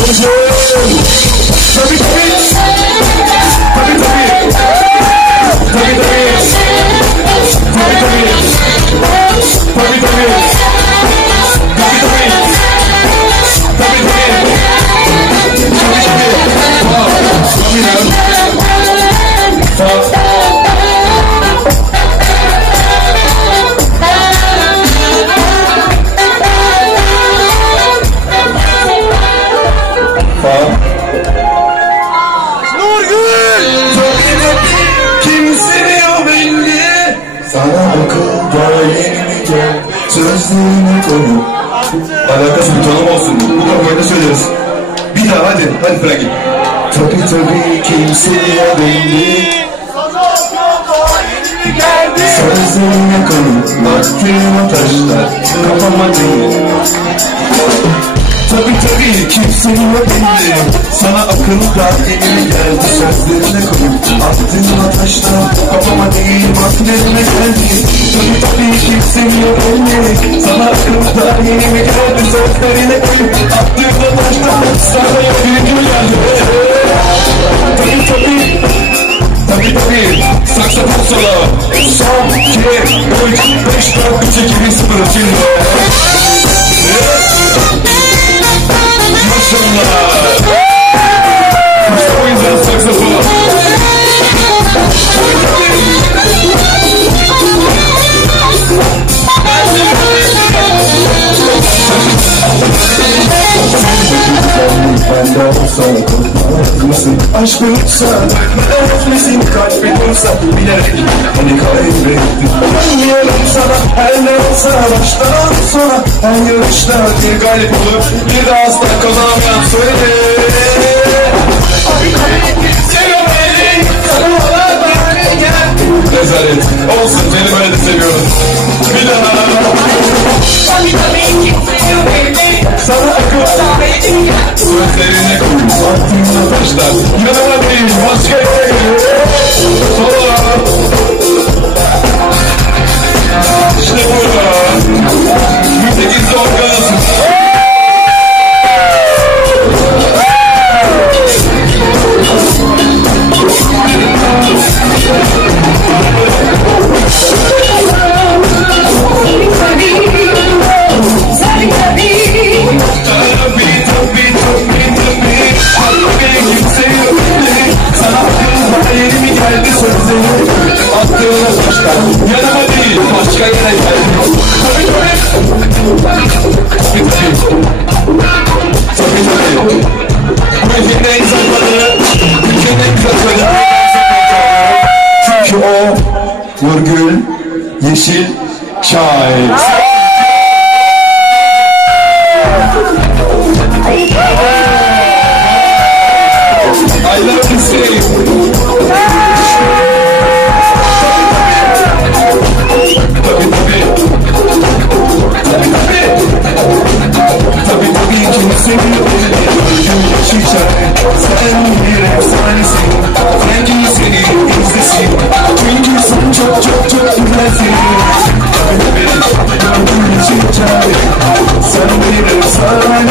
was yours. Hayallerimi gel Sözlerimi koyup Alakası bir tonum olsun. Bu kampanya söyleriz. Bir daha hadi hadi Frank Tabi tabi kimseye belli. Sözlerime koyup Baktığım o taşlar Kafama değil. Tabi tabi kimsenin öpünde Sana akıl kalbine geldi. Sözlerine koyup Attığın o taşlar Kafama değil. Mahkemelerine geldi Kimsin tabii kimsin yorul beni Sana aklımda yeni mi geldi sözlerine ölüm Attığında baştan sana yakın gülerdi Tabii tabii Tabii tabii Saksa pop Son, iki, üç, beş, dört, üç, iki, bir, sıfır, filmde korkmaz Aşk yoksa Öflesin kalp dursa Bilerek hani kaybettim Anlıyorum sana her ne olsa Baştan sona Her yarışta bir galip olup Bir de asla kazanamayan söyle you know Arkadaşlar inanamadım. Hold on. Geldi sözleri Attığına başka Yanıma değil başka yere geldi Tabii tabii Tabii tabii Tabii Bu ülkenin en kadını Ülkenin en güzel Çünkü o Nurgül Yeşil Çay